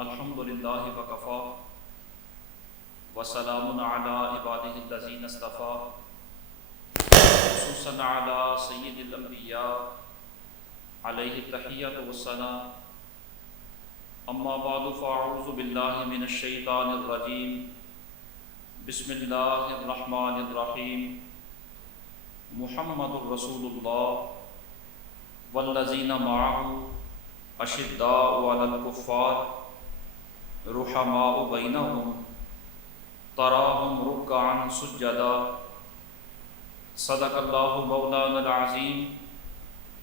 الحمد للہ وکفا وسلام علی عبادہ الذین اصطفیٰ خصوصاً علی سید الانبیاء علیہ التحیۃ والثناء اما بعد فاعوذ باللہ من الشیطان الرجیم بسم اللہ الرحمن الرحیم محمد رسول اللہ والذین معہ اشداء علی الکفار رحماء بینہم تراہم رکعا سجدا صدق اللہ مولانا العظیم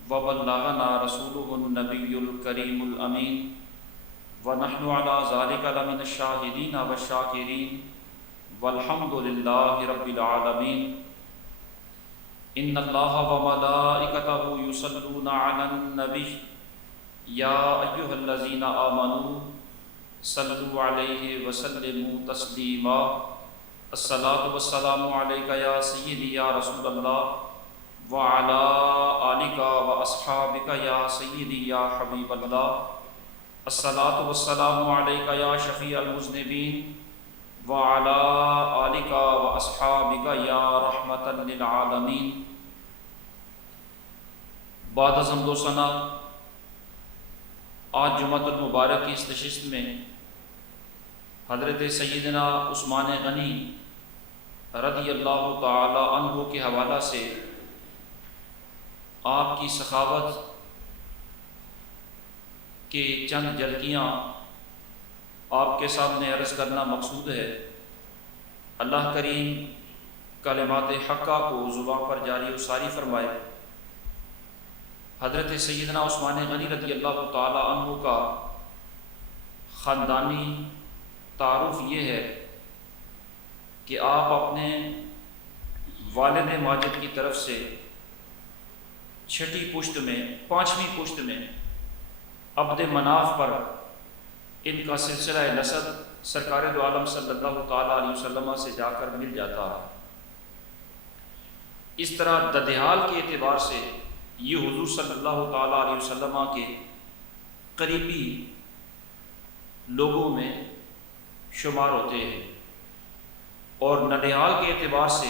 وبلغنا رسولہ النبی الکریم الامین ونحن علی ذلک لمن الشاہدین والشاکرین والحمد للہ رب العالمین ان اللہ وملائکتہ یصلون علی النبی یا ایہا الذین آمنوا صلوا علیہ وسلموا تسلیما الصلاۃ والسلام علیک یا سیدی یا رسول اللہ وعلی آلک واصحابک یا سیدی یا حبیب اللہ الصلاۃ والسلام علیک یا شفیع المذنبین وعلی آلک واصحابک یا رحمۃ للعالمین۔ بعد از حمد و ثنا، آج جمعۃ المبارک کی اس نشست میں حضرت سیدنا عثمان غنی رضی اللہ تعالی عنہ کے حوالہ سے آپ کی سخاوت کے چند جھلکیاں آپ کے سامنے عرض کرنا مقصود ہے۔ اللہ کریم کلمات حقہ کو زبان پر جاری و ساری فرمائے۔ حضرت سیدنا عثمان غنی رضی اللہ تعالی عنہ کا خاندانی تعارف یہ ہے کہ آپ اپنے والد ماجد کی طرف سے چھٹی پشت میں، پانچویں پشت میں عبد مناف پر ان کا سلسلہ نسب سرکار دو عالم صلی اللہ تعالی علیہ وسلم سے جا کر مل جاتا ہے۔ اس طرح ددیال کے اعتبار سے یہ حضور صلی اللہ تعالی علیہ وسلم کے قریبی لوگوں میں شمار ہوتے ہیں، اور ننیال کے اعتبار سے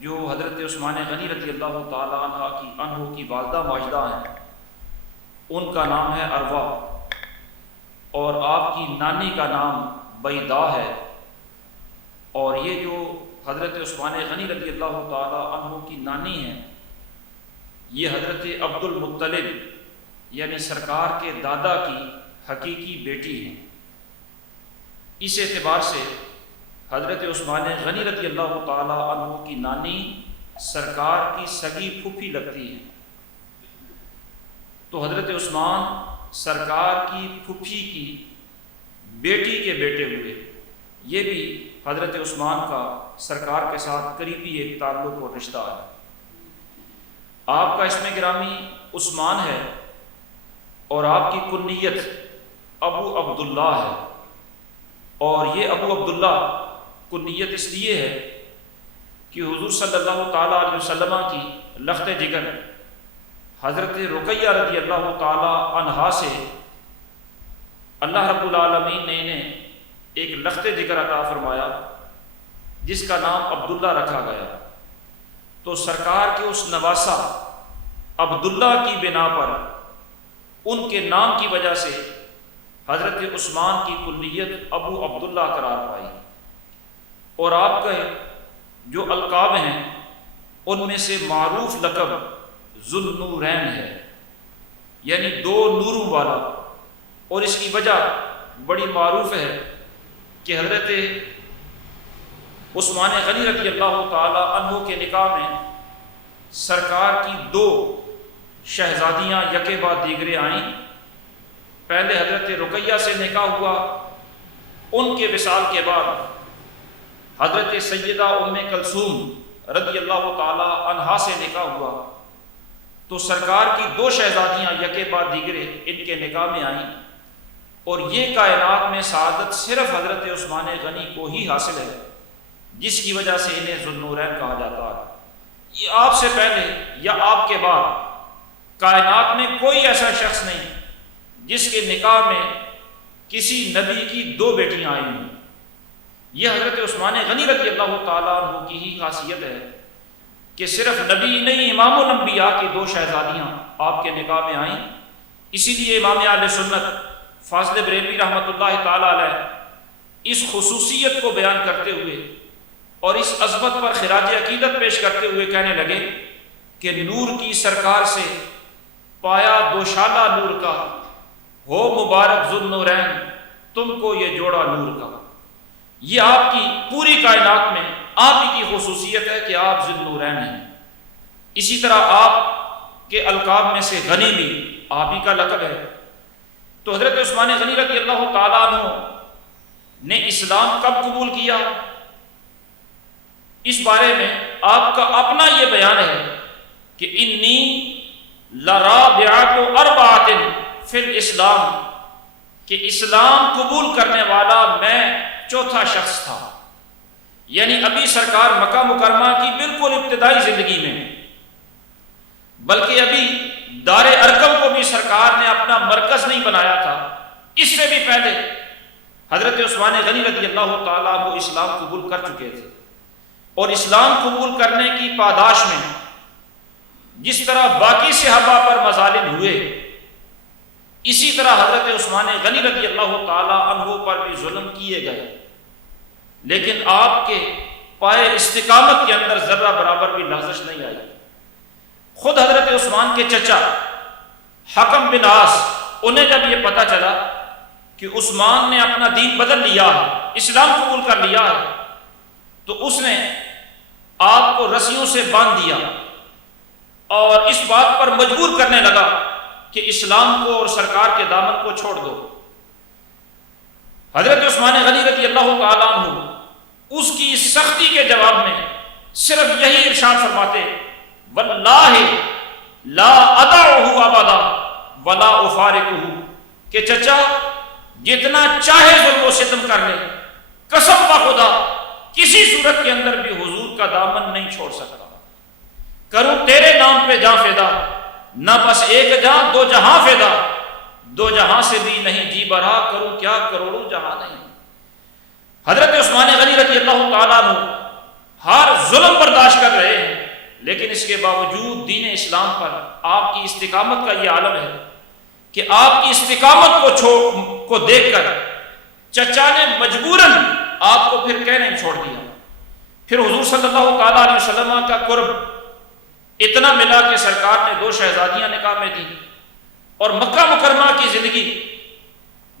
جو حضرت عثمان غنی رضی اللہ تعالی عنہ کی والدہ ماجدہ ہیں، ان کا نام ہے اروا، اور آپ کی نانی کا نام بیدا ہے، اور یہ جو حضرت عثمان غنی رضی اللہ تعالی عنہ کی نانی ہیں، یہ حضرت عبد المطلب یعنی سرکار کے دادا کی حقیقی بیٹی ہیں۔ اس اعتبار سے حضرت عثمان غنی رضی اللہ تعالی عنہ کی نانی سرکار کی سگی پھوپھی لگتی ہے، تو حضرت عثمان سرکار کی پھوپھی کی بیٹی کے بیٹے ہوئے۔ یہ بھی حضرت عثمان کا سرکار کے ساتھ قریبی ایک تعلق اور رشتہ ہے۔ آپ کا اسم گرامی عثمان ہے اور آپ کی کنیت ابو عبداللہ ہے، اور یہ ابو عبداللہ کنیت اس لیے ہے کہ حضور صلی اللہ تعالیٰ علیہ وسلم کی لخت جگر حضرت رقیہ رضی اللہ تعالیٰ عنہا سے اللہ رب العالمین نے انہیں ایک لخت جگر عطا فرمایا جس کا نام عبداللہ رکھا گیا۔ تو سرکار کے اس نواسہ عبداللہ کی بنا پر ان کے نام کی وجہ سے حضرت عثمان کی کنیت ابو عبداللہ قرار پائی، اور آپ کے جو القاب ہیں ان میں سے معروف لقب ذو النورین ہے، یعنی دو نوروں والا، اور اس کی وجہ بڑی معروف ہے کہ حضرت عثمان غنی رضی اللہ تعالی عنہ کے نکاح میں سرکار کی دو شہزادیاں یکے بعد دیگرے آئیں۔ پہلے حضرت رقیہ سے نکاح ہوا، ان کے وصال کے بعد حضرت سیدہ ام کلثوم رضی اللہ تعالی عنہا سے نکاح ہوا، تو سرکار کی دو شہزادیاں یکے بعد دیگرے ان کے نکاح میں آئیں، اور یہ کائنات میں سعادت صرف حضرت عثمان غنی کو ہی حاصل ہے، جس کی وجہ سے انہیں ذو النورین کہا جاتا ہے۔ یہ آپ سے پہلے یا آپ کے بعد کائنات میں کوئی ایسا شخص نہیں جس کے نکاح میں کسی نبی کی 2 بیٹیاں آئی ہوں۔ یہ حضرت عثمان غنی رضی اللہ تعالیٰ عنہ کی ہی خاصیت ہے کہ صرف نبی نہیں، امام الانبیاء کی 2 شہزادیاں آپ کے نکاح میں آئیں۔ اسی لیے امام اہل سنت فاضل بریلوی رحمۃ اللہ تعالیٰ علیہ اس خصوصیت کو بیان کرتے ہوئے اور اس عظمت پر خراج عقیدت پیش کرتے ہوئے کہنے لگے کہ نور کی سرکار سے پایا دوشالہ نور کا، ہو مبارک ذو النورین تم کو یہ جوڑا نور کا۔ یہ آپ کی پوری کائنات میں آپ ہی کی خصوصیت ہے کہ آپ ذو النورین ہیں۔ اسی طرح آپ کے القاب میں سے غنی بھی آپ ہی کا لقب ہے۔ تو حضرت عثمان غنی رضی اللہ تعالیٰ عنہ نے اسلام کب قبول کیا، اس بارے میں آپ کا اپنا یہ بیان ہے کہ انی لرابعۃ اربعۃ فی الاسلام، کہ اسلام قبول کرنے والا میں 4تھا شخص تھا۔ یعنی ابھی سرکار مکہ مکرمہ کی بالکل ابتدائی زندگی میں، بلکہ ابھی دار ارقم کو بھی سرکار نے اپنا مرکز نہیں بنایا تھا، اس سے بھی پہلے حضرت عثمان غنی رضی اللہ تعالیٰ عنہ اسلام قبول کر چکے تھے۔ اور اسلام قبول کرنے کی پاداش میں جس طرح باقی صحابہ پر مظالم ہوئے، اسی طرح حضرت عثمان غنی رضی اللہ تعالیٰ عنہ پر بھی ظلم کیے گئے، لیکن آپ کے پائے استقامت کے اندر ذرہ برابر بھی لغزش نہیں آئی۔ خود حضرت عثمان کے چچا حکم بن عاص، انہیں جب یہ پتہ چلا کہ عثمان نے اپنا دین بدل لیا ہے، اسلام قبول کر لیا ہے، تو اس نے آپ کو رسیوں سے باندھ دیا اور اس بات پر مجبور کرنے لگا کہ اسلام کو اور سرکار کے دامن کو چھوڑ دو۔ حضرت عثمان غنی رضی اللہ تعالیٰ عنہ اس کی اس سختی کے جواب میں صرف یہی ارشاد فرماتے، واللہ لا ادعہ ابدا ولا افارقہ، کہ چچا جتنا چاہے ظلم و ستم کر لے، قسم بخدا کسی صورت کے اندر بھی حضور کا دامن نہیں چھوڑ سکتا۔ کروں تیرے نام پہ جاں فدا، نہ بس ایک جاں 2 جہاں فدا، 2 جہاں سے بھی نہیں جی برا، کروں کیا کروڑوں جہاں نہیں۔ حضرت عثمان غنی رضی اللہ تعالیٰ عنہ ہر ظلم برداشت کر رہے ہیں، لیکن اس کے باوجود دین اسلام پر آپ کی استقامت کا یہ عالم ہے کہ آپ کی استقامت کو دیکھ کر چچا نے مجبوراً آپ کو پھر کہنے چھوڑ دیا۔ پھر حضور صلی اللہ تعالیٰ علیہ وسلم کا قرب اتنا ملا کہ سرکار نے 2 شہزادیاں نکاح میں دی، اور مکہ مکرمہ کی زندگی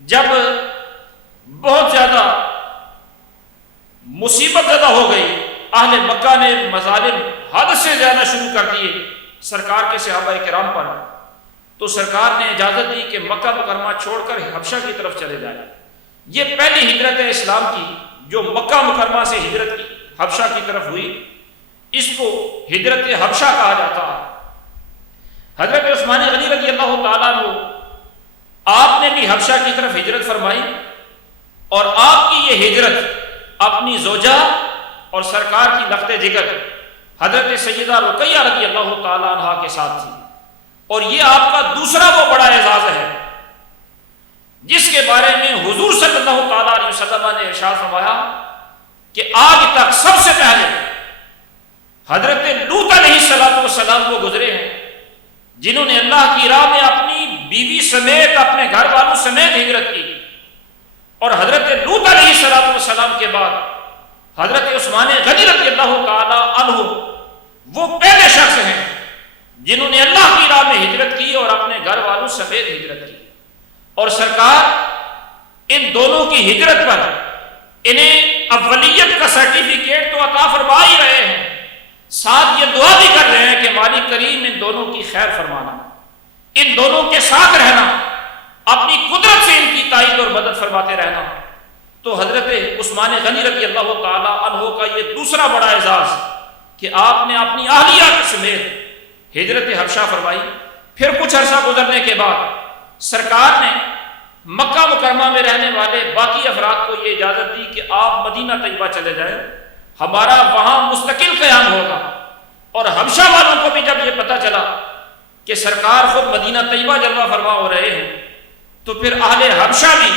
جب بہت زیادہ مصیبت زدہ ہو گئی، اہل مکہ نے مظالم حد سے زیادہ شروع کر دیے سرکار کے صحابہ کرام پر، تو سرکار نے اجازت دی کہ مکہ مکرمہ چھوڑ کر حبشہ کی طرف چلے جائیں۔ یہ پہلی ہجرت ہے اسلام کی جو مکہ مکرمہ سے ہجرت کی حبشہ کی طرف ہوئی، اس کو ہجرت حبشہ کہا جاتا ہے۔ حضرت عثمان غنی رضی اللہ تعالیٰ عنہ آپ نے بھی حبشہ کی طرف ہجرت فرمائی، اور آپ کی یہ ہجرت اپنی زوجہ اور سرکار کی لخت جگر حضرت سیدہ رقیہ رضی اللہ تعالیٰ عنہ کے ساتھ تھی، اور یہ آپ کا دوسرا وہ بڑا اعزاز ہے جس کے بارے میں حضور صلی اللہ تعالیٰ علیہ وسلم نے ارشاد فرمایا کہ آج تک سب سے پہلے حضرت لوط علیہ السلام وہ گزرے ہیں جنہوں نے اللہ کی راہ میں اپنی بیوی سمیت اپنے گھر والوں سمیت ہجرت کی، اور حضرت لوط علیہ السلام کے بعد حضرت عثمان غنی رضی اللہ تعالی عنہ وہ پہلے شخص ہیں جنہوں نے اللہ کی راہ میں ہجرت کی اور اپنے گھر والوں سمیت ہجرت کی، اور سرکار ان دونوں کی ہجرت پر انہیں اولیت کا سرٹیفکیٹ تو عطا فرما ہی رہے ہیں، ساتھ یہ دعا بھی کر رہے ہیں کہ مالک کریم ان دونوں کی خیر فرمانا، ان دونوں کے ساتھ رہنا، اپنی قدرت سے ان کی تائید اور مدد فرماتے رہنا۔ تو حضرت عثمان غنی رضی اللہ تعالی عنہ کا یہ دوسرا بڑا اعزاز کہ آپ نے اپنی اہلیہ کے سمیت ہجرت حبشہ فرمائی۔ پھر کچھ عرصہ گزرنے کے بعد سرکار نے مکہ مکرمہ میں رہنے والے باقی افراد کو یہ اجازت دی کہ آپ مدینہ طیبہ چلے جائیں، ہمارا وہاں مستقل قیام ہوگا۔ اور حبشہ والوں کو بھی جب یہ پتہ چلا کہ سرکار خود مدینہ طیبہ جلوہ فرما ہو رہے ہیں، تو پھر اہل حبشہ بھی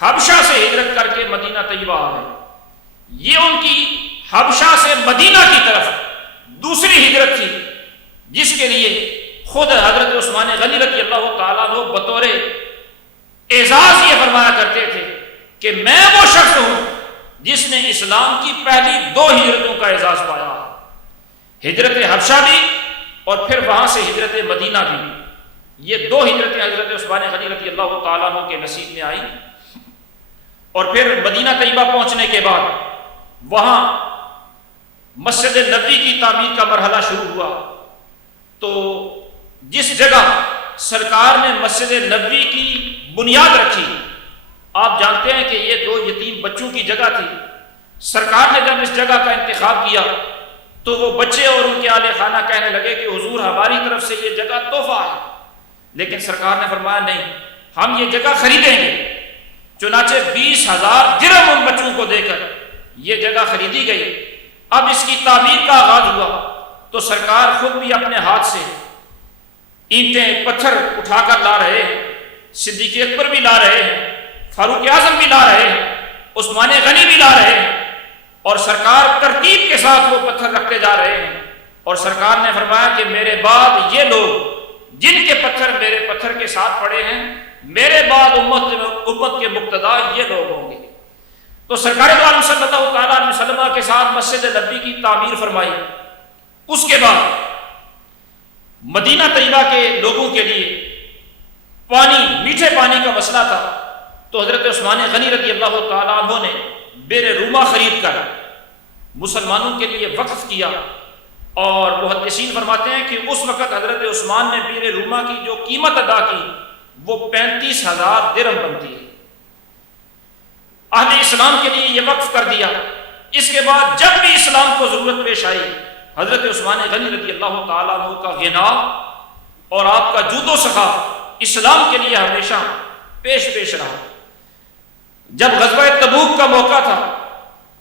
حبشہ سے ہجرت کر کے مدینہ طیبہ آ گئے. یہ ان کی حبشہ سے مدینہ کی طرف دوسری ہجرت تھی، جس کے لیے خود حضرت عثمان غنی رضی اللہ تعالیٰ عنہ بطور اعزاز یہ فرمایا کرتے تھے کہ میں وہ شخص ہوں جس نے اسلام کی پہلی 2 ہجرتوں کا اعزاز پایا، ہجرت حبشہ بھی اور پھر وہاں سے ہجرت مدینہ بھی. یہ 2 ہجرتیں حضرت عثمان غنی رضی اللہ تعالیٰ عنہ کے نصیب میں آئی. اور پھر مدینہ طیبہ پہنچنے کے بعد وہاں مسجد نبوی کی تعمیر کا مرحلہ شروع ہوا. تو جس جگہ سرکار نے مسجد نبوی کی بنیاد رکھی، آپ جانتے ہیں کہ یہ 2 یتیم بچوں کی جگہ تھی. سرکار نے جب اس جگہ کا انتخاب کیا تو وہ بچے اور ان کے اہل خانہ کہنے لگے کہ حضور ہماری طرف سے یہ جگہ تحفہ ہے. لیکن سرکار نے فرمایا نہیں، ہم یہ جگہ خریدیں گے. چنانچہ 20,000 درہم ان بچوں کو دے کر یہ جگہ خریدی گئی. اب اس کی تعمیر کا آغاز ہوا تو سرکار خود بھی اپنے ہاتھ سے اینٹیں پتھر اٹھا کر لا رہے ہیں، صدیق اکبر بھی لا رہے ہیں، فاروق اعظم بھی لا رہے ہیں، عثمان غنی بھی لا رہے ہیں، اور سرکار ترتیب کے ساتھ وہ پتھر رکھتے جا رہے ہیں. اور سرکار نے فرمایا کہ میرے بعد یہ لوگ جن کے پتھر میرے پتھر کے ساتھ پڑے ہیں، میرے بعد امت کے مقتدا یہ لوگ ہوں گے. تو سرکار دو عالم صلی اللہ تعالیٰ علیہ وسلم کے ساتھ مسجد نبوی کی تعمیر فرمائی. اس کے بعد مدینہ طیبہ کے لوگوں کے لیے پانی، میٹھے پانی کا مسئلہ تھا. تو حضرت عثمان غنی رضی اللہ تعالیٰ عنہ نے بئر روما خرید کر مسلمانوں کے لیے وقف کیا. اور محدثین فرماتے ہیں کہ اس وقت حضرت عثمان نے بئر روما کی جو قیمت ادا کی وہ 35,000 درہم بنتی ہے. اہل اسلام کے لیے یہ وقف کر دیا. اس کے بعد جب بھی اسلام کو ضرورت پیش آئی، حضرت عثمان غنی رضی اللہ تعالیٰ عنہ کا غنا اور آپ کا جود و سخا اسلام کے لیے ہمیشہ پیش رہا. جب غزوہ تبوک کا موقع تھا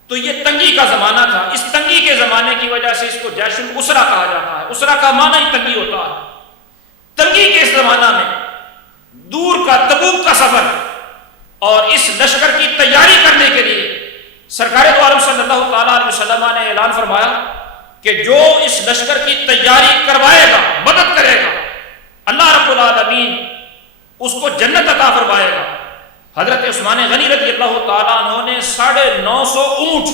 تو یہ تنگی کا زمانہ تھا. اس تنگی کے زمانے کی وجہ سے اس کو جیش الاسرہ کہا جاتا ہے. اسرہ کا معنی ہی تنگی ہوتا ہے. تنگی کے اس زمانہ میں دور کا تبوک کا سفر اور اس لشکر کی تیاری کرنے کے لیے سرکار دو عالم صلی اللہ تعالیٰ علیہ وسلم نے اعلان فرمایا کہ جو اس لشکر کی تیاری کروائے گا، مدد کرے گا، اللہ رب العالمین اس کو جنت عطا فرمائے گا. حضرت عثمان غنی رضی اللہ تعالیٰ عنہ نے 950 اونٹ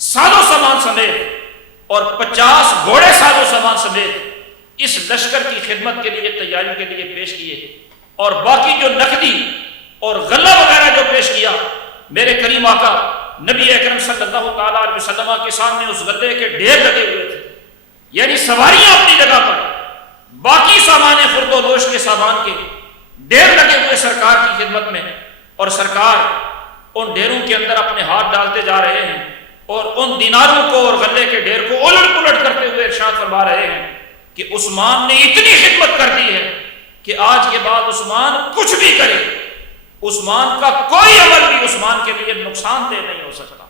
ساز و سامان سمیت اور 50 گھوڑے ساز و سامان سمیت اس لشکر کی خدمت کے لیے، تیاری کے لیے پیش کیے. اور باقی جو نقدی اور غلہ وغیرہ جو پیش کیا، میرے کریم آقا نبی اکرم صلی اللہ تعالیٰ علیہ وسلم کے سامنے اس غلے کے ڈھیر لگے ہوئے تھے. یعنی سواریاں اپنی جگہ پر، باقی سامان خرد و نوش کے سامان کے ڈھیر لگے ہوئے سرکار کی خدمت میں. اور سرکار ان ڈھیروں کے اندر اپنے ہاتھ ڈالتے جا رہے ہیں اور ان دیناروں کو اور غلے کے ڈھیر کو الٹ پلٹ کرتے ہوئے ارشاد فرما رہے ہیں کہ عثمان نے اتنی خدمت کر دی ہے کہ آج کے بعد عثمان کچھ بھی کرے، عثمان کا کوئی عمل بھی عثمان کے لیے نقصان دہ نہیں ہو سکتا.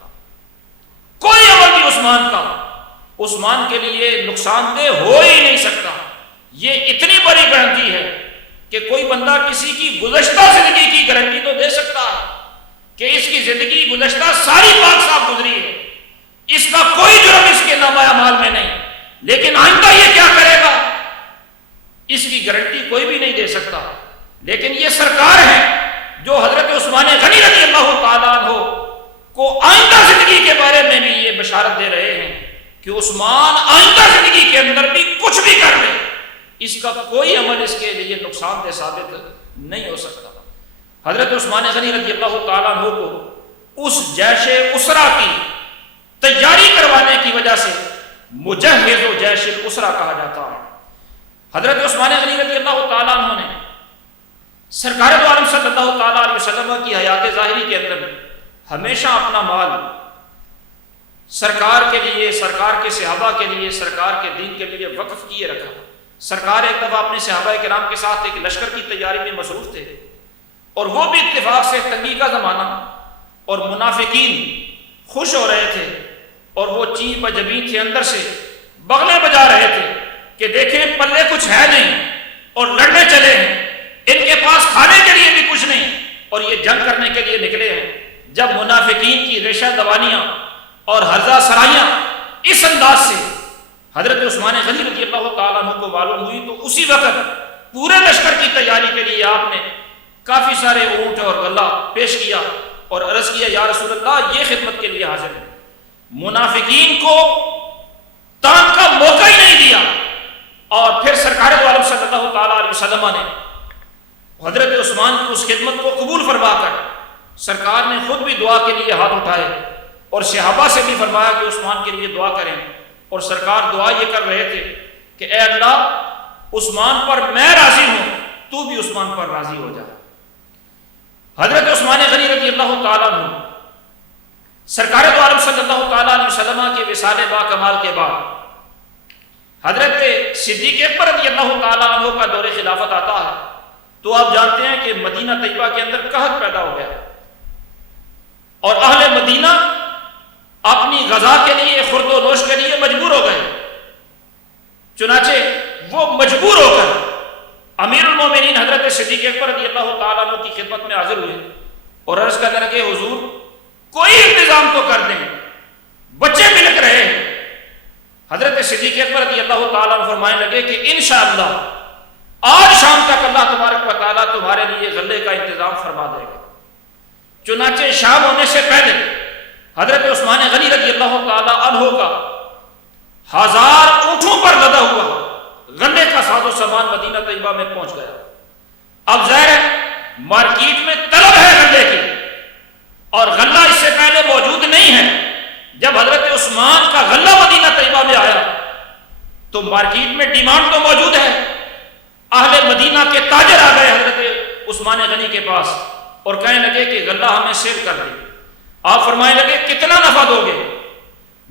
کوئی عمل بھی عثمان کے لیے نقصان دہ ہو ہی نہیں سکتا. یہ اتنی بڑی گارنٹی ہے کہ کوئی بندہ کسی کی گزشتہ زندگی کی گارنٹی تو دے سکتا ہے کہ اس کی زندگی گزشتہ ساری پاک صاف گزری ہے، اس کا کوئی جرم اس کے نامہ اعمال میں نہیں، لیکن آئندہ یہ کیا کرے گا اس کی گارنٹی کوئی بھی نہیں دے سکتا. لیکن یہ سرکار ہے جو حضرت عثمان غنی رضی اللہ تعالیٰ عنہ کو آئندہ زندگی کے بارے میں بھی یہ بشارت دے رہے ہیں کہ عثمان آئندہ زندگی کے اندر بھی کچھ بھی کر لے، اس کا کوئی عمل اس کے لیے نقصان دہ ثابت نہیں ہو سکتا. حضرت عثمان غنی رضی اللہ تعالیٰ عنہ کو اس جیش اسرہ کی تیاری کروانے کی وجہ سے مجہز و جیش الاسرہ کہا جاتا ہے. حضرت عثمان غنی رضی اللہ تعالیٰ عنہ نے سرکار دو عالم صلی اللہ تعالیٰ علیہ وسلم کی حیات ظاہری کے اندر ہمیشہ اپنا مال سرکار کے لیے، سرکار کے صحابہ کے لیے، سرکار کے دین کے لیے وقف کیے رکھا. سرکار ایک دفعہ اپنے صحابہ کرام کے ساتھ ایک لشکر کی تیاری میں مصروف تھے اور وہ بھی اتفاق سے تنگی کا زمانہ اور منافقین خوش ہو رہے تھے اور وہ چین بجبین تھے، اندر سے بغلے بجا رہے تھے کہ دیکھیں پلے کچھ ہے نہیں اور لڑنے چلے ہیں، ان کے پاس کھانے کے لیے بھی کچھ نہیں اور یہ جنگ کرنے کے لیے نکلے ہیں، جب منافقین کی ریشہ دوانیاں اور ہرزہ سرائیاں اس انداز سے حضرت عثمان غنی رضی اللہ تعالیٰ عنہ کو معلوم ہوئی تو اسی وقت پورے لشکر کی تیاری کے لیے آپ نے کافی سارے اونٹ اور غلہ پیش کیا اور عرض کیا یا رسول اللہ یہ خدمت کے لیے حاضر ہے۔ منافقین کو تان کا موقع ہی نہیں دیا، اور پھر سرکار دو عالم صلی اللہ تعالیٰ علیہ وسلم نے حضرت عثمان کی اس خدمت کو قبول فرما کر سرکار نے خود بھی دعا کے لیے ہاتھ اٹھائے اور صحابہ سے بھی فرمایا کہ عثمان کے لیے دعا کریں، اور سرکار دعا یہ کر رہے تھے کہ اے اللہ عثمان پر میں راضی ہوں، تو بھی عثمان پر راضی ہو جا۔ حضرت عثمان غنی رضی اللہ تعالیٰ عنہ سرکار دو عالم صلی اللہ تعالیٰ علیہ وسلم کے وصال با کمال کے بعد حضرت صدیق اکبر رضی اللہ تعالیٰ عنہ کا دور خلافت آتا ہے تو آپ جانتے ہیں کہ مدینہ طیبہ کے اندر قحط پیدا ہو گیا، اور اہل مدینہ اپنی غذا کے لیے، خورد و نوش کے لیے مجبور ہو گئے۔ چنانچہ وہ مجبور ہو کر امیر المومنین حضرت صدیق اکبر رضی اللہ تعالیٰ عنہ کی خدمت میں حاضر ہوئے اور عرض کرنے لگے حضور کوئی انتظام تو کر دیں، بچے ملک رہے ہیں۔ حضرت صدیق اکبر رضی اللہ تعالیٰ عنہ فرمانے لگے کہ انشاءاللہ آج شام تک اللہ تبارک و تعالیٰ تمہارے لیے غلے کا انتظام فرما دے گا۔ چنانچہ شام ہونے سے پہلے حضرت عثمان غنی رضی اللہ تعالیٰ عنہ کا 1000 اونٹوں پر لدا ہوا غلے کا ساز و سامان مدینہ طیبہ میں پہنچ گیا۔ اب ظاہر ہے مارکیٹ میں طلب ہے غلے کی، اور غلہ اس سے پہلے موجود نہیں ہے۔ جب حضرت عثمان کا غلہ مدینہ طیبہ میں آیا تو مارکیٹ میں ڈیمانڈ تو موجود ہے۔ اہل مدینہ کے تاجر آ گئے حضرت عثمان غنی کے پاس اور کہنے لگے کہ غلہ ہمیں سیل کر دیں۔ آپ فرمانے لگے کتنا نفع دو گے؟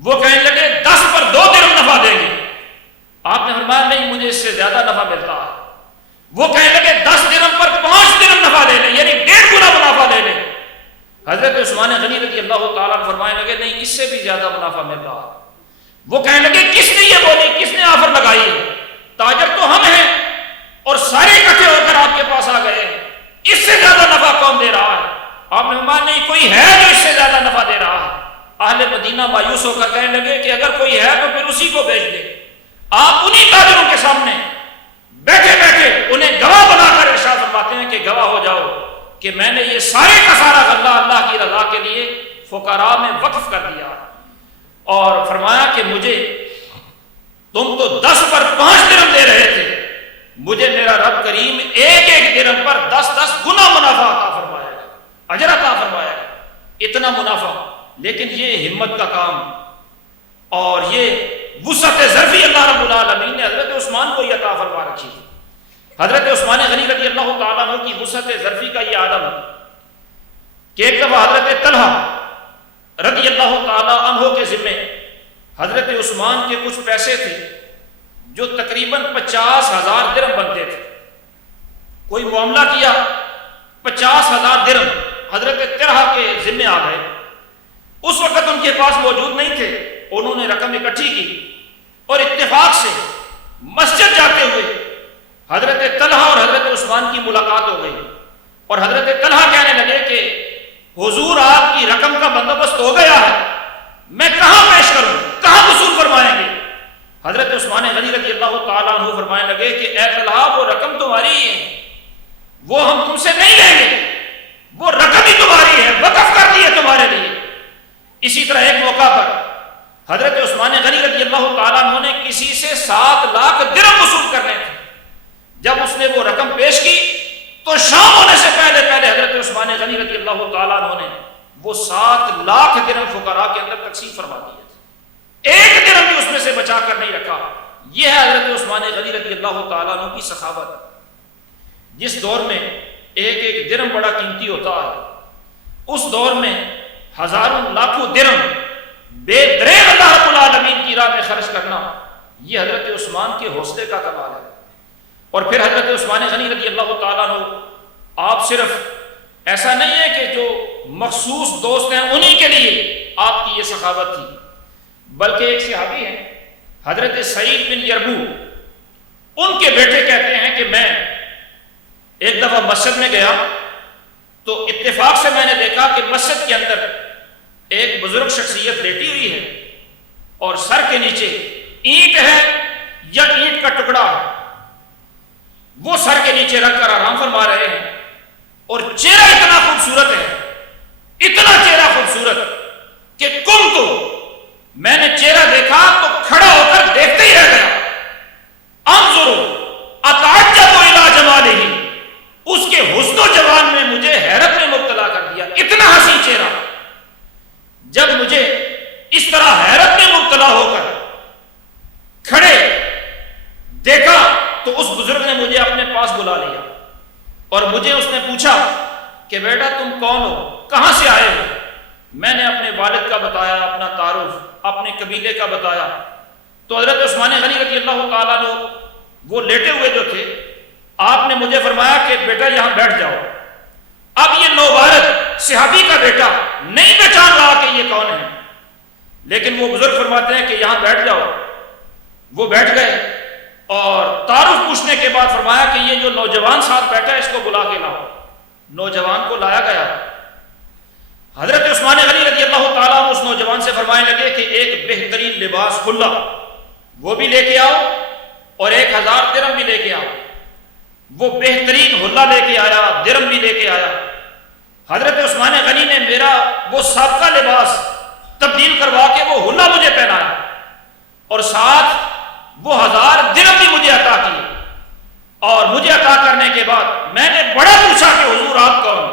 وہ کہنے لگے 10 پر 2 درہم نفع دیں گے۔ آپ نے فرمایا نہیں، مجھے اس سے زیادہ نفع ملتا ہے۔ وہ کہنے لگے 10 درہم پر 5 درہم نفع لے لیں، یعنی 1.5 گنا منافع لے لیں۔ حضرت عثمان غنی رضی اللہ تعالیٰ عنہ فرمانے لگے نہیں، اس سے بھی زیادہ منافع مل رہا ہے۔ وہ کہنے لگے کس نے یہ بولی، کس نے آفر لگائی ہے؟ تاجر تو ہم ہیں اور سارے اکٹھے ہو کر آپ کے پاس آ گئے ہیں، اس سے زیادہ نفع کون دے رہا ہے؟ آپ نے فرمایا نہیں، کوئی ہے جو اس سے زیادہ نفع دے رہا ہے۔ اہل مدینہ مایوس ہو کر کہنے لگے کہ اگر کوئی ہے تو پھر اسی کو بیچ دے۔ آپ انہی تاجروں کے سامنے بیٹھے بیٹھے انہیں گواہ بنا کر ارشاد فرماتے ہیں کہ گواہ ہو جاؤ کہ میں نے یہ سارے کا سارا غلہ اللہ کی رضا کے لیے فقراء میں وقف کر دیا، اور فرمایا کہ مجھے تم تو 10 پر 5 درہم دے رہے تھے، مجھے میرا رب کریم 1 درہم پر 10 گنا منافع عطا فرمایا گا، اجر عطا فرمایا گا، اتنا منافع۔ لیکن یہ ہمت کا کام اور یہ وسعت ظرفی اللہ رب العالمین نے حضرت عثمان کو یہ عطا فرما رکھی ہے۔ حضرت عثمان غنی رضی اللہ تعالیٰ عنہ کی وسعت ظرفی کا یہ عالم کہ ایک دفعہ حضرت طلحہ رضی اللہ تعالیٰ عنہ کے ذمے حضرت عثمان کے کچھ پیسے تھے جو تقریباً 50,000 درہم بنتے تھے۔ کوئی معاملہ کیا، 50,000 درہم حضرت طلحہ کے ذمے آ گئے۔ اس وقت ان کے پاس موجود نہیں تھے، انہوں نے رقم اکٹھی کی اور اتفاق سے مسجد جاتے ہوئے حضرت طلحہ اور حضرت عثمان کی ملاقات ہو گئی، اور حضرت طلحہ کہنے لگے کہ حضور آپ کی رقم کا بندوبست ہو گیا ہے، میں کہاں پیش کروں، کہاں وصول فرمائیں گے؟ حضرت عثمان غنی رضی اللہ تعالیٰ عنہ فرمانے لگے کہ اے طلحہ وہ رقم تمہاری ہی ہے، وہ ہم تم سے نہیں لیں گے، وہ رقم ہی تمہاری ہے، وقف کر دی ہے تمہارے لیے۔ اسی طرح ایک موقع پر حضرت عثمان غنی رضی اللہ تعالیٰ عنہ نے کسی سے 7 لاکھ درہم وصول کرنے تھے۔ جب اس نے وہ رقم پیش کی تو شام ہونے سے پہلے حضرت عثمان غنی رضی اللہ تعالیٰ عنہ نے وہ 7 لاکھ درہم فقراء کے اندر تقسیم فرما دیے تھے، 1 درہم بھی اس میں سے بچا کر نہیں رکھا۔ یہ ہے حضرت عثمان غنی رضی اللہ تعالیٰ عنہ کی سخاوت۔ جس دور میں ایک درہم بڑا قیمتی ہوتا ہے، اس دور میں ہزاروں لاکھوں درہم بے دریغ اللہ رب العالمین کی راہ میں خرچ کرنا، یہ حضرت عثمان کے حوصلے کا کمال ہے۔ اور پھر حضرت عثمان غنی رضی اللہ تعالیٰ عنہ آپ صرف ایسا نہیں ہے کہ جو مخصوص دوست ہیں انہی کے لیے آپ کی یہ سخاوت تھی، بلکہ ایک صحابی ہیں حضرت سعید بن یربو، ان کے بیٹے کہتے ہیں کہ میں ایک دفعہ مسجد میں گیا تو اتفاق سے میں نے دیکھا کہ مسجد کے اندر ایک بزرگ شخصیت لیٹی ہوئی ہے اور سر کے نیچے اینٹ ہے یا اینٹ کا ٹکڑا ہے، وہ سر کے نیچے رکھ کر آرام فرما رہے ہیں، اور چہرہ اتنا خوبصورت ہے، اتنا چہرہ خوبصورت کہ تو میں نے چہرہ دیکھا تو کھڑا ہو کر دیکھتے ہی رہ گیا۔ انظر اتعجب الی جمالہ، اس کے حسن و جمال نے مجھے حیرت میں مبتلا کر دیا، اتنا حسین چہرہ۔ جب مجھے اس طرح حیرت میں مبتلا ہو کر کھڑے دیکھا تو اس بزرگ نے مجھے اپنے پاس بلا لیا اور مجھے اس نے پوچھا کہ بیٹا تم کون ہو، کہاں سے آئے ہو؟ میں نے اپنے والد کا بتایا، اپنا تعارف، اپنے قبیلے کا بتایا۔ تو حضرت عثمان غنی رضی اللہ تعالیٰ عنہ وہ لیٹے ہوئے جو تھے، آپ نے مجھے فرمایا کہ بیٹا یہاں بیٹھ جاؤ۔ اب یہ نوبھارت صحابی کا بیٹا نہیں پہچان رہا کہ یہ کون ہے، لیکن وہ بزرگ فرماتے ہیں کہ یہاں بیٹھ جاؤ۔ وہ بیٹھ گئے اور تعارف پوچھنے کے بعد فرمایا کہ یہ جو نوجوان ساتھ بیٹھا ہے اس کو بلا کے لاؤ۔ نوجوان کو لایا گیا۔ حضرت عثمان غنی رضی اللہ تعالیٰ عنہ اس نوجوان سے فرمانے لگے کہ ایک بہترین لباس کھلا وہ بھی لے کے آؤ اور 1000 درہم بھی لے کے آؤ۔ وہ بہترین حلہ لے کے آیا، درہم بھی لے کے آیا۔ حضرت عثمان غنی نے میرا وہ سابقہ لباس تبدیل کروا کے وہ حلہ مجھے پہنایا اور ساتھ وہ 1000 درہم بھی مجھے عطا کیے۔ اور مجھے عطا کرنے کے بعد میں نے بڑا پوچھا کہ حضور آپ کون؟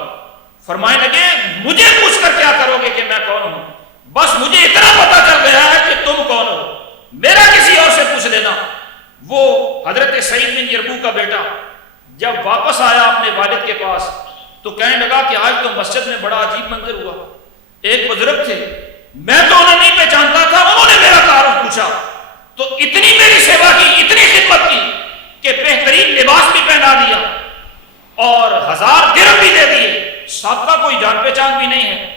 فرمانے لگے مجھے پوچھ کر کیا کرو گے کہ میں کون ہوں، بس مجھے اتنا پتا چل گیا ہے کہ تم کون ہو، میرا کسی اور سے پوچھ لینا۔ وہ حضرت سعید بن یربوع کا بیٹا جب واپس آیا اپنے والد کے پاس تو کہنے لگا کہ آج تو مسجد میں بڑا عجیب منظر ہوا، ایک بزرگ تھے، میں تو انہیں نہیں پہچانتا تھا، انہوں نے میرا تعارف پوچھا تو اتنی میری سیوا کی، اتنی خدمت کی کہ بہترین لباس بھی پہنا دیا اور 1000 درہم بھی دے دیے، سابقہ کوئی جان پہچان بھی نہیں ہے۔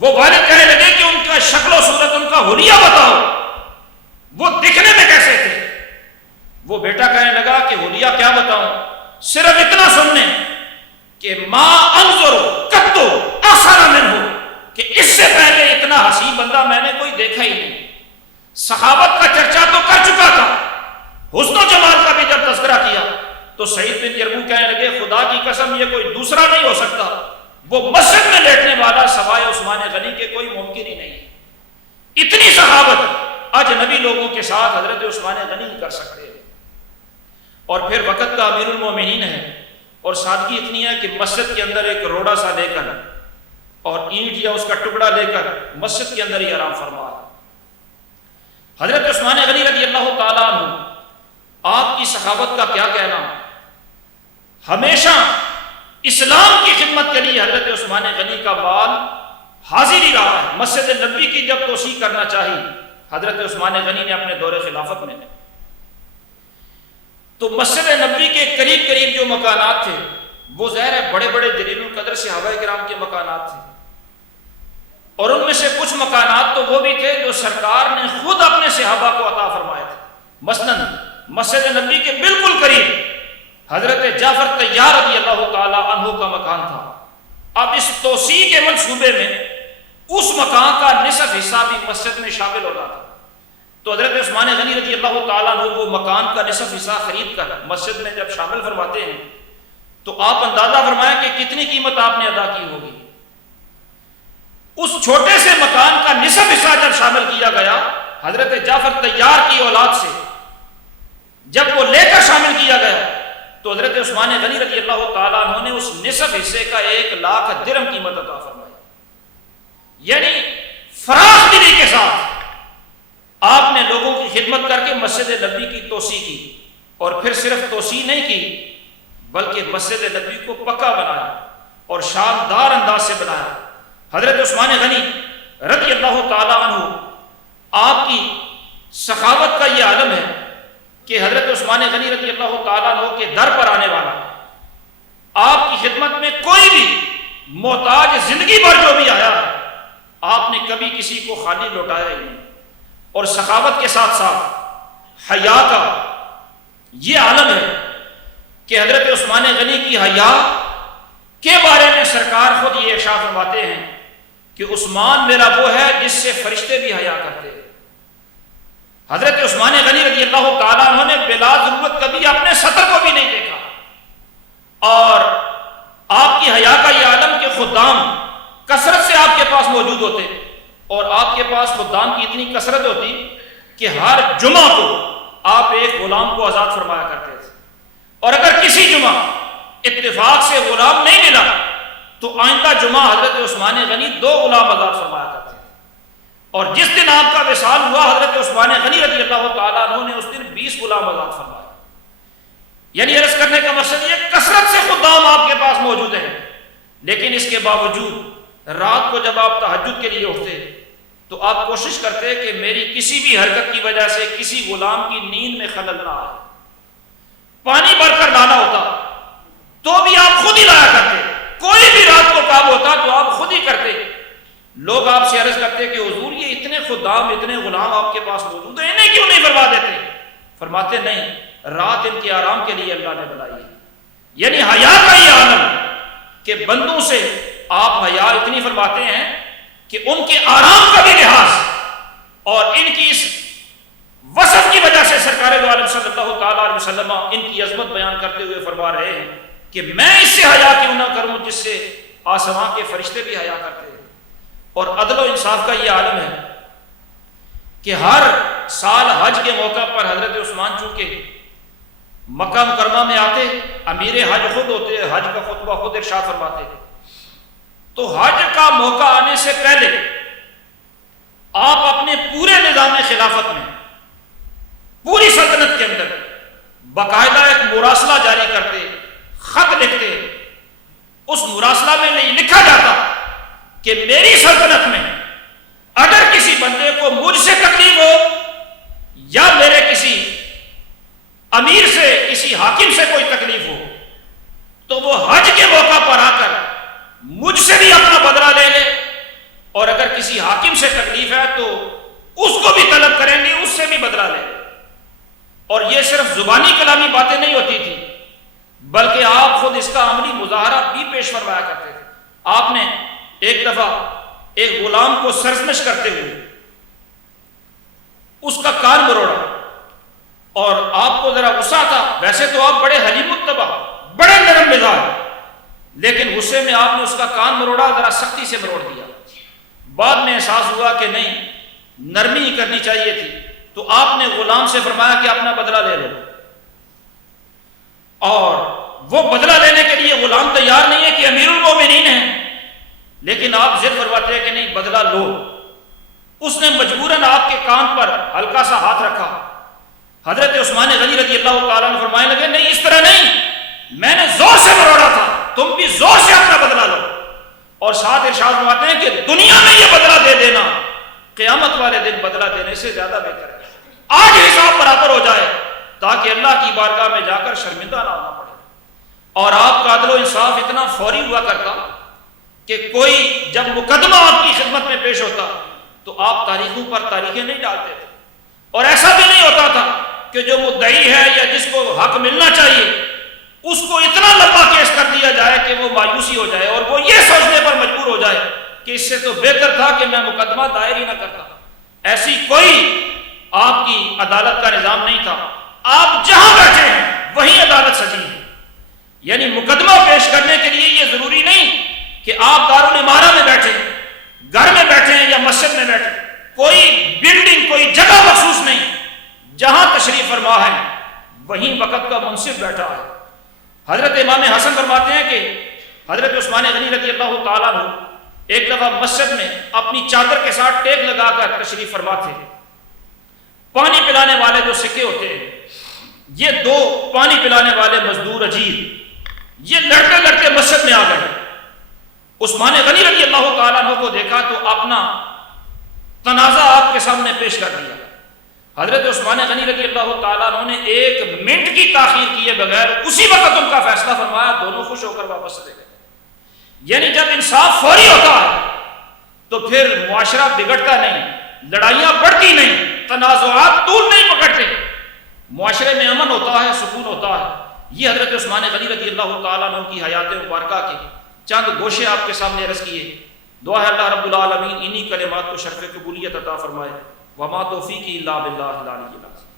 وہ والد کہنے لگے کہ ان کا شکل و صورت، ان کا حلیہ بتاؤ، وہ دکھنے میں کیسے تھے؟ وہ بیٹا کہنے لگا کہ حلیہ کیا بتاؤں، صرف اتنا سننے کہ ما انظر قط احسن منہ، کہ اس سے پہلے اتنا حسین بندہ میں نے کوئی دیکھا ہی نہیں۔ صحابت کا چرچا تو کر چکا تھا، حسن و جمال کا بھی جب تذکرہ کیا تو سعید بن یربوع کہنے لگے خدا کی قسم یہ کوئی دوسرا نہیں ہو سکتا، وہ مسجد میں لیٹنے والا سوائے عثمان غنی کے کوئی ممکن ہی نہیں ہے۔ اتنی صحابت اجنبی لوگوں کے ساتھ حضرت عثمان غنی کر سکتے ہیں، اور پھر وقت کا امیر المومنین ہے اور سادگی اتنی ہے کہ مسجد کے اندر ایک روڑا سا لے کر اور اینٹ یا اس کا ٹکڑا لے کر مسجد کے اندر ہی آرام فرما۔ حضرت عثمان غنی رضی اللہ تعالیٰ عنہ، آپ کی صحابت کا کیا کہنا، ہمیشہ اسلام کی خدمت کے لیے حضرت عثمان غنی کا مال حاضر ہی رہا ہے۔ مسجد نبوی کی جب توسیع کرنا چاہی حضرت عثمان غنی نے اپنے دور خلافت میں، تو مسجد نبوی کے قریب قریب جو مکانات تھے وہ ظاہر ہے بڑے بڑے جلیل القدر صحابہ کرام کے مکانات تھے، اور ان میں سے کچھ مکانات تو وہ بھی تھے جو سرکار نے خود اپنے صحابہ کو عطا فرمائے تھے۔ مثلاً مسجد نبوی کے بالکل قریب حضرت جعفر طیار رضی اللہ تعالی عنہ کا مکان تھا۔ اب اس توسیع کے منصوبے میں اس مکان کا نصف حصہ بھی مسجد میں شامل ہونا تھا، تو حضرت عثمان غنی رضی اللہ تعالیٰ عنہ وہ مکان کا نصف حصہ خرید کر مسجد میں جب شامل فرماتے ہیں تو آپ اندازہ فرمائیں کہ کتنی قیمت آپ نے ادا کی ہوگی۔ اس چھوٹے سے مکان کا نصف حصہ جب شامل کیا گیا حضرت جعفر طیار کی اولاد سے، جب وہ لے کر شامل کیا گیا تو حضرت عثمان غنی رضی اللہ تعالیٰ عنہ نے اس نصف حصے کا 1,00,000 درہم قیمت عطا فرمائی۔ یعنی فراخ دلی کے ساتھ آپ نے لوگوں کی خدمت کر کے مسجد نبوی کی توسیع کی، اور پھر صرف توسیع نہیں کی بلکہ مسجد نبوی کو پکا بنایا اور شاندار انداز سے بنایا۔ حضرت عثمان غنی رضی اللہ تعالیٰ عنہ، آپ کی سخاوت کا یہ عالم ہے کہ حضرت عثمان غنی رضی اللہ تعالیٰ عنہ کے در پر آنے والا، آپ کی خدمت میں کوئی بھی محتاج زندگی بھر جو بھی آیا ہے، آپ نے کبھی کسی کو خالی لوٹایا ہی نہیں، اور سخاوت کے ساتھ ساتھ حیا کا یہ عالم ہے کہ حضرت عثمان غنی کی حیا کے بارے میں سرکار خود یہ ارشاد فرماتے ہیں کہ عثمان میرا وہ ہے جس سے فرشتے بھی حیا کرتے ہیں۔ حضرت عثمان غنی رضی اللہ تعالیٰ عنہ نے بلا ضرورت کبھی اپنے سطر کو بھی نہیں دیکھا، اور آپ کی حیا کا یہ عالم کہ خدام کثرت سے آپ کے پاس موجود ہوتے، اور آپ کے پاس خدام کی اتنی کثرت ہوتی کہ ہر جمعہ کو آپ ایک غلام کو آزاد فرمایا کرتے تھے، اور اگر کسی جمعہ اتفاق سے غلام نہیں ملا تو آئندہ جمعہ حضرت عثمان غنی 2 غلام آزاد فرمایا کرتے تھے، اور جس دن آپ کا وصال ہوا حضرت عثمان غنی رضی اللہ تعالیٰ عنہ نے اس دن 20 غلام آزاد فرمایا۔ یعنی عرض کرنے کا مقصد یہ کثرت سے خدام آپ کے پاس موجود ہیں، لیکن اس کے باوجود رات کو جب آپ تہجد کے لیے اٹھتے تو آپ کوشش کرتے کہ میری کسی بھی حرکت کی وجہ سے کسی غلام کی نیند میں خلل نہ آئے۔ پانی بھر کر لانا ہوتا تو بھی آپ خود ہی لایا کرتے، کوئی بھی رات کو کام ہوتا تو آپ خود ہی کرتے۔ لوگ آپ سے عرض کرتے کہ حضور یہ اتنے خدام اتنے غلام آپ کے پاس موجود ہیں، انہیں کیوں نہیں فرما دیتے؟ فرماتے نہیں، رات ان کے آرام کے لیے اللہ نے بنائی ہے۔ یعنی حیا کا یہ عالم کہ بندوں سے آپ حیا اتنی فرماتے ہیں کہ ان کے آرام کا بھی لحاظ، اور ان کی اس وصف کی وجہ سے سرکار دو عالم صلی اللہ تعالیٰ علیہ وسلم ان کی عظمت بیان کرتے ہوئے فرما رہے ہیں کہ میں اس سے حیا کیوں نہ کروں جس سے آسمان کے فرشتے بھی حیا کرتے ہیں۔ اور عدل و انصاف کا یہ عالم ہے کہ ہر سال حج کے موقع پر حضرت عثمان چونکہ مکہ مکرمہ میں آتے، امیر حج خود ہوتے، حج کا خطبہ خود ارشاد فرماتے، تو حج کا موقع آنے سے پہلے آپ اپنے پورے نظام خلافت میں پوری سلطنت کے اندر باقاعدہ ایک مراسلہ جاری کرتے، خط لکھتے۔ اس مراسلہ میں لکھا جاتا کہ میری سلطنت میں اگر کسی بندے کو مجھ سے تکلیف ہو یا میرے کسی امیر سے کسی حاکم سے کوئی تکلیف ہو تو وہ حج کے موقع پر آ کر مجھ سے بھی اپنا بدلہ لے لے، اور اگر کسی حاکم سے تکلیف ہے تو اس کو بھی طلب کریں گے، اس سے بھی بدلہ لے لے۔ اور یہ صرف زبانی کلامی باتیں نہیں ہوتی تھی، بلکہ آپ خود اس کا عملی مظاہرہ بھی پیش فرمایا کرتے تھے۔ آپ نے ایک دفعہ ایک غلام کو سرزنش کرتے ہوئے اس کا کان مروڑا، اور آپ کو ذرا غصہ تھا، ویسے تو آپ بڑے حلیم الطبع بڑے نرم مزاج، لیکن غصے میں آپ نے اس کا کان مروڑا، ذرا سختی سے مروڑ دیا۔ بعد میں احساس ہوا کہ نہیں، نرمی ہی کرنی چاہیے تھی، تو آپ نے غلام سے فرمایا کہ اپنا بدلہ لے لو، اور وہ بدلہ لینے کے لیے غلام تیار نہیں ہے کہ امیر المومنین ہیں، لیکن آپ ضد فرماتے ہیں کہ نہیں بدلہ لو۔ اس نے مجبوراً آپ کے کان پر ہلکا سا ہاتھ رکھا۔ حضرت عثمان غنی رضی اللہ تعالیٰ عنہ فرمانے لگے نہیں، اس طرح نہیں، میں نے زور سے مروڑا تھا، تم بھی زور سے اپنا بدلہ لو۔ اور ساتھ ارشاد فرماتے ہیں کہ دنیا میں یہ بدلہ دے دینا قیامت والے دن بدلہ دینے سے زیادہ بہتر ہے۔ آج حساب برابر ہو جائے تاکہ اللہ کی بارگاہ میں جا کر شرمندہ نہ ہونا پڑے۔ اور آپ کا عدل و انصاف اتنا فوری ہوا کرتا کہ کوئی جب مقدمہ آپ کی خدمت میں پیش ہوتا تو آپ تاریخوں پر تاریخیں نہیں ڈالتے تھے، اور ایسا بھی نہیں ہوتا تھا کہ جو مدعی ہے یا جس کو حق ملنا چاہیے اس کو اتنا لمبا کیس کر دیا جائے کہ وہ مایوسی ہو جائے اور وہ یہ سوچنے پر مجبور ہو جائے کہ اس سے تو بہتر تھا کہ میں مقدمہ دائر ہی نہ کرتا۔ ایسی کوئی آپ کی عدالت کا نظام نہیں تھا، آپ جہاں بیٹھے ہیں وہیں عدالت سجی ہے۔ یعنی مقدمہ پیش کرنے کے لیے یہ ضروری نہیں کہ آپ دارالعمارہ میں بیٹھے، گھر میں بیٹھے ہیں یا مسجد میں بیٹھے، کوئی بلڈنگ کوئی جگہ مخصوص نہیں، جہاں تشریف فرما ہے وہیں وقت کا منصف بیٹھا ہے۔ حضرت امام حسن فرماتے ہیں کہ حضرت عثمان غنی رضی اللہ تعالیٰ عنہ ایک دفعہ مسجد میں اپنی چادر کے ساتھ ٹیک لگا کر تشریف فرما تھے۔ پانی پلانے والے جو سکے ہوتے ہیں، یہ 2 پانی پلانے والے مزدور اجیر یہ لڑتے لڑتے مسجد میں آ گئے۔ عثمان غنی رضی اللہ تعالیٰ عنہ کو دیکھا تو اپنا تنازع آپ کے سامنے پیش کر دیا۔ حضرت عثمان غنی رضی اللہ تعالیٰ عنہ نے 1 منٹ کی تاخیر کیے بغیر اسی وقت ان کا فیصلہ فرمایا، دونوں خوش ہو کر واپس چلے گئے۔ یعنی جب انصاف فوری ہوتا ہے تو پھر معاشرہ بگڑتا نہیں، لڑائیاں بڑھتی نہیں، تنازعات طول نہیں پکڑتے، معاشرے میں امن ہوتا ہے، سکون ہوتا ہے۔ یہ حضرت عثمان غنی رضی اللہ تعالیٰ عنہ کی حیات مبارکہ کے چند گوشے آپ کے سامنے عرض کیے. دعا ہے اللہ رب العالمین انہی کلمات کو شرف قبولیت عطا فرمائے. وما توفیقی الا باللہ العلی العظیم.